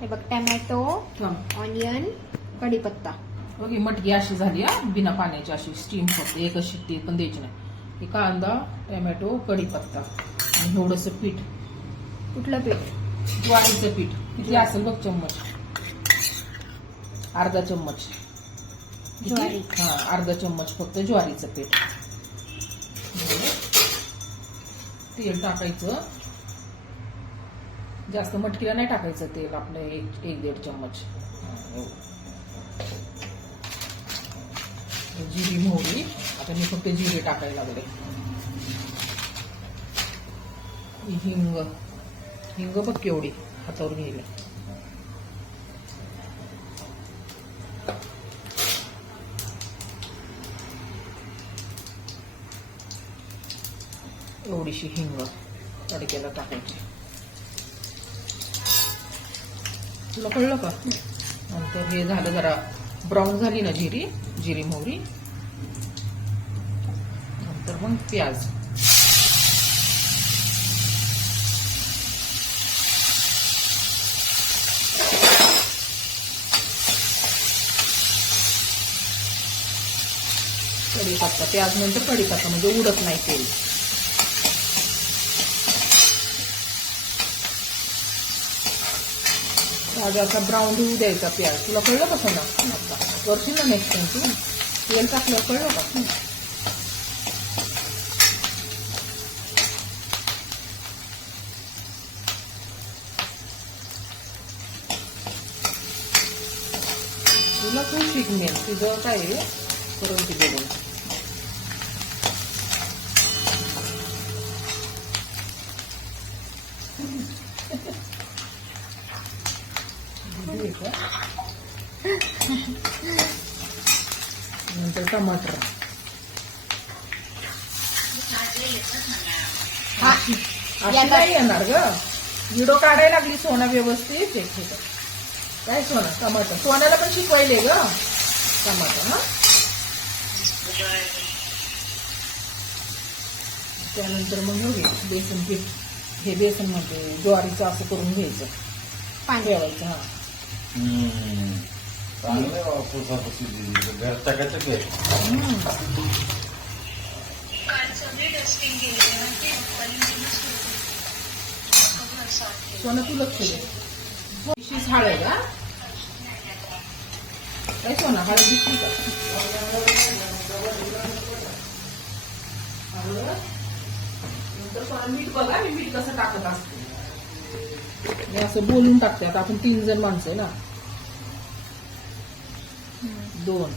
हे बघ tomato, onion, कढीपत्ता. ओके, मटकी अशी झाली हा, बिना पाण्याची अशी स्टीम फक्त एकच शिट्टी पण द्यायची नाही. हे कांदा, टॅमॅटो, कढीपत्ता आणि एवढंसं पीठ. कुठलं पीठ? ज्वारीचं पीठ. किती असेल बघ चम्मच? अर्धा चम्मच. ज्वारी. हा, अर्धा चम्मच फक्त ज्वारीचं पीठ. तेल टाकायचं. जास्त मटकीला नाही टाकायचं तेल, आपलं 1-1.5 चम्मच. जिरी मोहरी. आता मी फक्त जिरे टाकायला लागले. हिंग. हिंग बघ केवढी हातावर घ्यायला. एवढीशी हिंग तडक्याला टाकायची. तुला कळलं का? नंतर हे झालं, जरा ब्राऊन झाली ना जिरी मोहरी, नंतर मग प्याज. कढीपत्ता. प्याज नंतर कढीपत्ता म्हणजे उडत नाही तेल. प्याज असा ब्राऊन होऊ द्यायचा प्याज. तुला कळलं कसं ना? आता करशील ना नेक्स्ट टाइम तू? तेल टाकलं कळलं का? तुला तू शिकणे, तुझं काय करून ती बघून. नंतर टमाटर. अशी नाही येणार ग. व्हिडिओ काढायला लागली सोना व्यवस्थित. काय सोना? टमाटर. सोन्याला पण शिकवायले ग टमाटर. हा, त्यानंतर मग बेसन पीठ. हे बेसन म्हणजे ज्वारीचं असं करून घ्यायचं, पाणी ठेवायचं. हा, सोनं तू लक्ष दे. थोडीशीच हळद. हा, काय सोना हळद दिसली का? नंतर सोना मीठ बघा, मी मीठ कसं टाकत असते. मी असं बोलून टाकते. आता आपण 3 जण माणसं आहे ना. 2.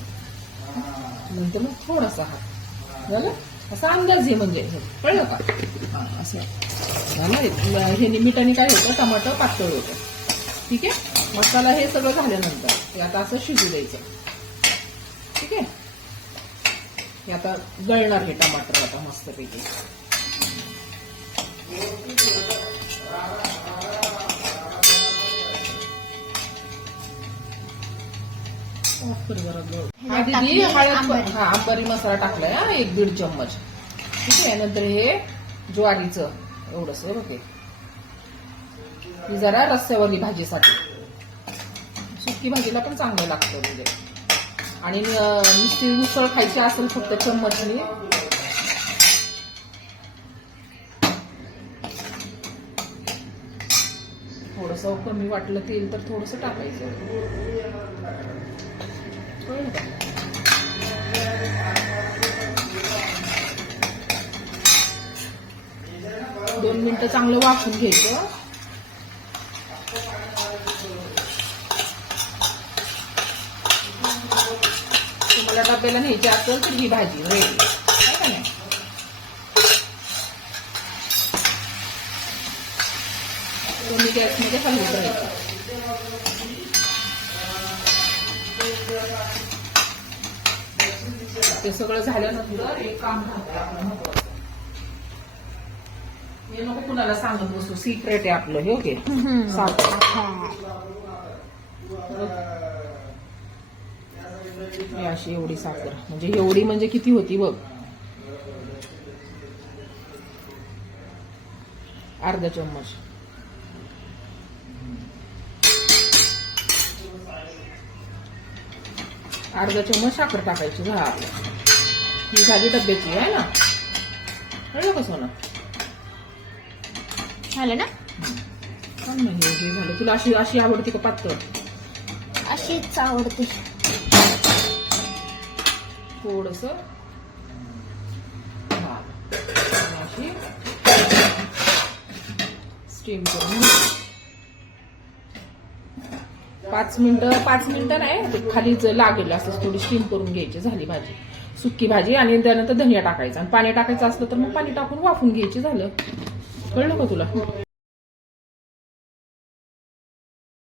नंतर मग थोडासा हात झालं. असा अंदाज आहे म्हणजे. कळलं का? असं झालं. हे मिठाने काय होतं, टमाटर पातळ होतं. ठीक आहे. मसाला हे सगळं झाल्यानंतर हे आता असं शिजू द्यायचं. ठीक आहे. हे आता गळणार हे टमाटर आता मस्तपैकी. हा दीदी, हळद. हा, अंबारी मसाला टाकलाय. हा, 1-1.5 चम्मच. ठीक आहे. नंतर हे ज्वारीचं एवढंच आहे बघ. ही जरा रस्स्यावरली भाजीसाठी. सुकी भाजीला पण चांगलं लागतं म्हणजे. आणि नुसती उसळ खायची असेल फक्त चम्मचनी, थोडंसं कमी वाटलं तेल तर थोडंसं टाकायचं. 2 मिनिटं चांगलं वाफून घ्यायचं. तुम्हाला डब्याला न्यायची असेल तर ही भाजी रेडी आहे का नाही? तुम्ही गॅसमध्ये हलवत राहायचं. ते सगळं झाल्यानंतर एक काम करते. हे नको कुणाला सांगत बसू, सिक्रेट आहे आपलं हे. ओके, अशी एवढी साखर म्हणजे एवढी म्हणजे किती होती बघ, अर्धा चम्मच. अर्धा चम्मच साखर टाकायची. झालं, ही झाली डब्याची आहे ना. कळलं का सोना? झालं ना? छान नाही हे झालं. तुला अशी अशी आवडते का पातळ? अशीच आवडते. थोडस अशी स्टीम करून 5 मिनिटं नाही, ते खाली लागेल असं थोडी स्टीम करून घ्यायची. झाली भाजी, सुकी भाजी. आणि त्यानंतर धनिया टाकायचा आणि पाणी टाकायचं असलं तर मग पाणी टाकून वाफून घ्यायची. झालं. कळलं का तुला?